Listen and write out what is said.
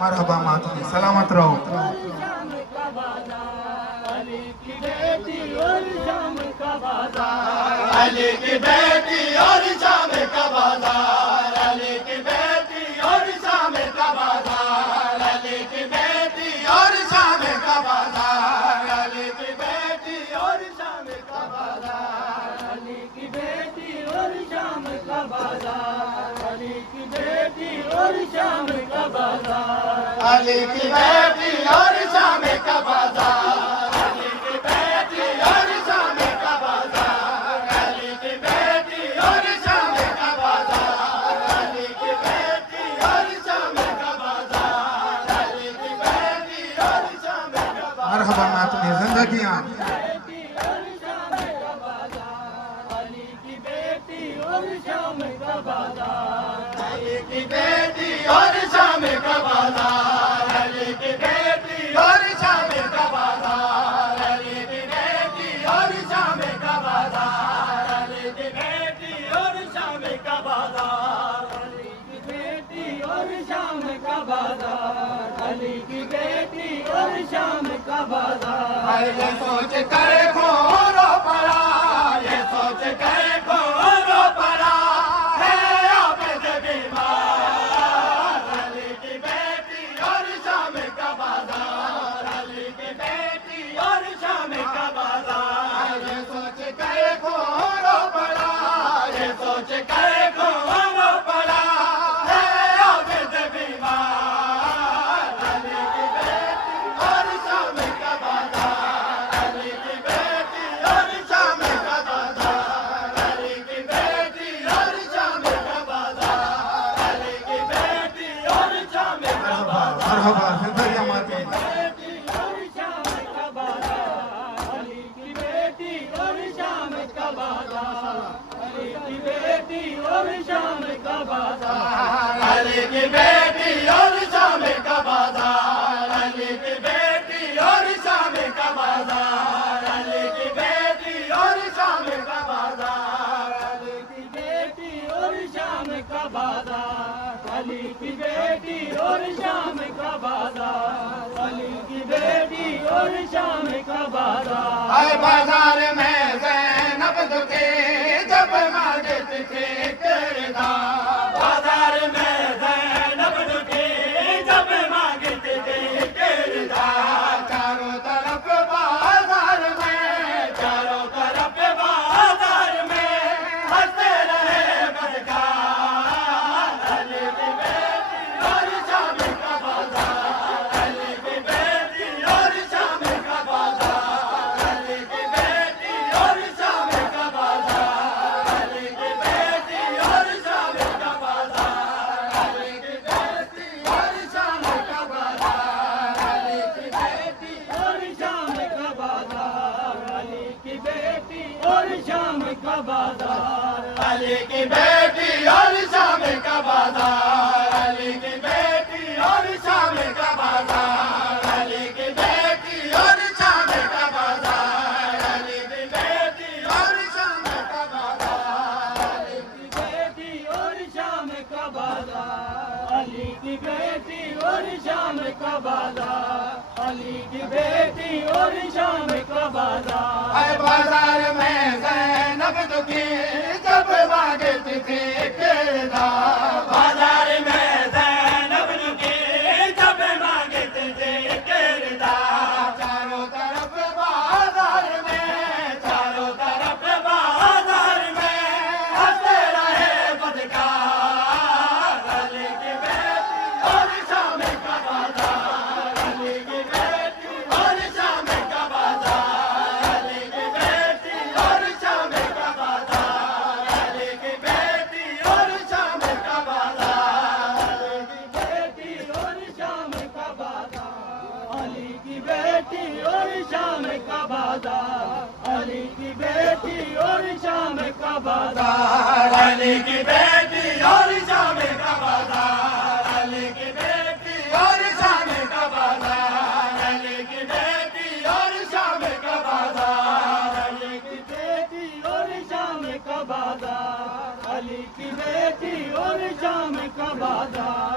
مرحبا ماتمی سلامت رہو. علی کی بیٹی اور شام کا بازار، علی کی بیٹی اور شام کا بازار، علی کی بیٹی اور شام کا بازار، علی کی بیٹی اور شام کا بازار، علی کی بیٹی اور شام کا بازار، علی کی بیٹی اور شام کا بازار، علی کی بیٹی اور شام کا بازار، علی کی بیٹی اور شام کا بازار، علی کی بیٹی اور شام کا بازار، علی کی بیٹی اور شام کا بازار، علی کی بیٹی اور شام کا بازار، علی کی بیٹی اور شام کا بازار. مرحبا ماتمی زندگیاں. بیٹی اور شام کا بازار، علی کی بیٹی اور شام کا بازار، علی کی بیٹی اور شام کا بازار، علی کی بیٹی اور شام کا بازار، علی کی بیٹی اور شام کا بازار، علی کی بیٹی اور شام کا بازار. علی کی بیٹی اور شام کا بازار، علی کی بیٹی اور شام کا بازار، یہ سوچ کر کھولو پڑا، یہ سوچ کر کھولو پڑا ہے آپ سے بیمار. علی کی بیٹی اور شام کا بازار، علی کی بیٹی اور شام کا بازار. یہ سوچ کر کھولو پڑا، یہ سوچ کر کھولو پڑا ہے آپ سے بیمار. علی کی بیٹی اور شام کا بازار، علی کی بیٹی اور شام کا بازار، علی کی بیٹی اور شام کا بازار، علی کی بیٹی اور شام کا مرحبا بازار. مرحبا زندگیاں ماتمی. بیٹی اور شام کا بازار، علی کی بیٹی اور شام کا بازار، علی کی بیٹی اور شام کا بازار، علی کی بیٹی اور شام کا بازار، علی کی بیٹی اور شام کا بازار، علی کی بیٹی اور شام کا بازار. علی کی بیٹی اور شام کا بازار، علی کی بیٹی اور شام کا بازار، علی کی بیٹی اور شام کا بازار. اے بازار میں زینب دکھی جب مانگتی تھی کردار، بازار میں زینب دکھی جب مانگتی تھی کردار. چاروں طرف بازار میں، چاروں طرف بازار میں ہنستے رہے بدکار. علی کی بیٹی اور شام کا بازار، علی کی بیٹی اور شام کا بازار، علی کی بیٹی اور شام کا بازار، علی کی بیٹی اور شام کا بازار، علی کی بیٹی اور شام کا بازار، علی کی بیٹی اور شام کا بازار، علی کی بیٹی اور شام کا بازار، علی کی بیٹی اور شام کا بازار، علی کی بیٹی اور شام کا بازار، علی کی بیٹی اور شام کا بازار، علی کی بیٹی اور شام کا بازار. علی کی بیٹی اور شام کا بازار، علی کی بیٹی اور شام کا بازار، علی کی بیٹی اور شام کا بازار. اے بازار میں زینب دکھی جب مانگتی تھی کردار، بازار میں زینب دکھی جب مانگتی تھی کردار. چاروں طرف بازار میں، چاروں طرف بازار میں ہنستے رہے بدکار. علی کی بیٹی اور شام کا بازار، علی کی بیٹی اور شام کا بازار، علی کی بیٹی اور شام کا بازار، علی کی بیٹی اور شام کا بازار. بیٹی اور شام کا بازار، علی کی بیٹی اور شام کا بازار، علی کی بیٹی اور شام کا بازار، علی کی بیٹی اور شام کا بازار، علی کی بیٹی اور شام کا بازار، علی کی بیٹی اور شام کا بازار. علی کی بیٹی اور شام کا بازار، علی کی بیٹی اور شام کا بازار،